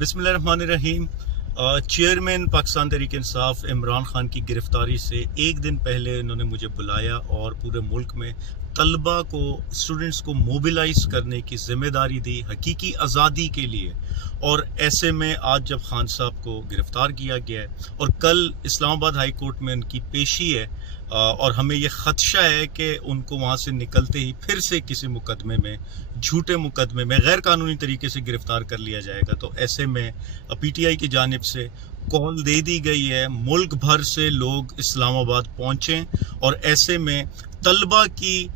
बिस्मिल्लाहिर्रहमानिर्रहीम। चेयरमैन पाकिस्तान तहरीक इंसाफ इमरान खान की गिरफ्तारी से एक दिन पहले इन्होंने मुझे बुलाया और पूरे मुल्क में तलबा को, स्टूडेंट्स को मोबिलाइज करने की ज़िम्मेदारी दी हकीकी आज़ादी के लिए। और ऐसे में आज जब खान साहब को गिरफ़्तार किया गया है और कल इस्लामाबाद हाई कोर्ट में उनकी पेशी है और हमें ये ख़दशा है कि उनको वहाँ से निकलते ही फिर से किसी मुकदमे में, झूठे मुकदमे में गैर कानूनी तरीके से गिरफ़्तार कर लिया जाएगा। तो ऐसे में PTI की जानिब से कॉल दे दी गई है मुल्क भर से लोग इस्लामाबाद पहुँचें और ऐसे में तलबा की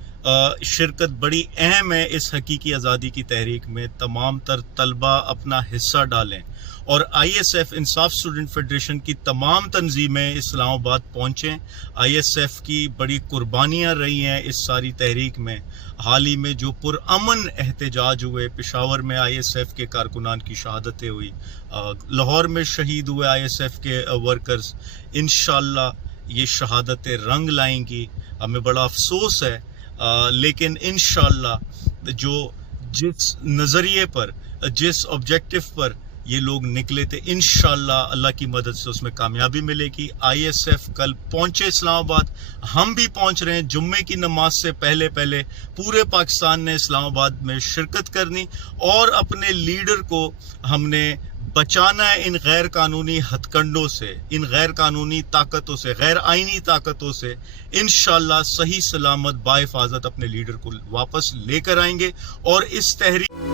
शिरकत बड़ी अहम है इस हकीकी आज़ादी की तहरीक में। तमाम तर तलबा अपना हिस्सा डालें और ISF इंसाफ स्टूडेंट फेडरेशन की तमाम तंजीमें इस्लामाबाद पहुँचें। ISF की बड़ी कुर्बानियाँ रही हैं इस सारी तहरीक में। हाल ही में जो पुरअमन एहतजाज हुए, पेशावर में ISF के कारकुनान की शहादतें हुई, लाहौर में शहीद हुए ISF के वर्कर्स, इंशाअल्लाह ये शहादतें रंग लाएंगी। हमें बड़ा अफसोस है लेकिन इंशाअल्लाह जिस नज़रिए पर, जिस ऑब्जेक्टिव पर ये लोग निकले थे, इंशाअल्लाह अल्लाह की मदद से उसमें कामयाबी मिलेगी। ISF कल पहुंचे इस्लामाबाद, हम भी पहुंच रहे हैं। जुम्मे की नमाज से पहले पहले पूरे पाकिस्तान ने इस्लामाबाद में शिरकत करनी और अपने लीडर को हमने बचाना है इन गैर कानूनी हथकंडों से, इन गैर कानूनी ताकतों से, गैर आईनी ताकतों से। इंशाअल्लाह सही सलामत बाहिफाजत अपने लीडर को वापस लेकर आएंगे और इस तहरीक